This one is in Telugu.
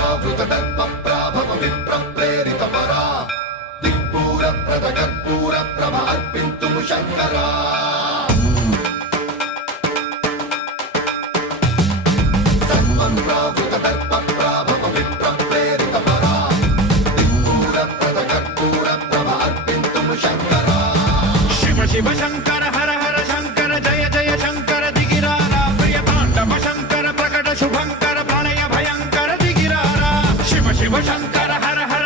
ప్రావృత దర్ప ప్రాభవ విప్ర ప్రేరిత పరా దిక్పూర ప్రద కర్పూర ప్రభ అర్పింతుము శంకరా సర్వం ప్రావృత దర్ప ప్రాభవ విప్ర ప్రేరిత పరా దిక్పూర ప్రద కర్పూర ప్రభ అర్పింతుము శంకరా శివ శివ శంకర హర హర శంకర జయ జయ శంకర దిగిరారా ప్రియ తాండవ శంకర ప్రకట శుభంకర ప్రణయ భయంకర దిగిరారా శివ శివ శంకర హర హర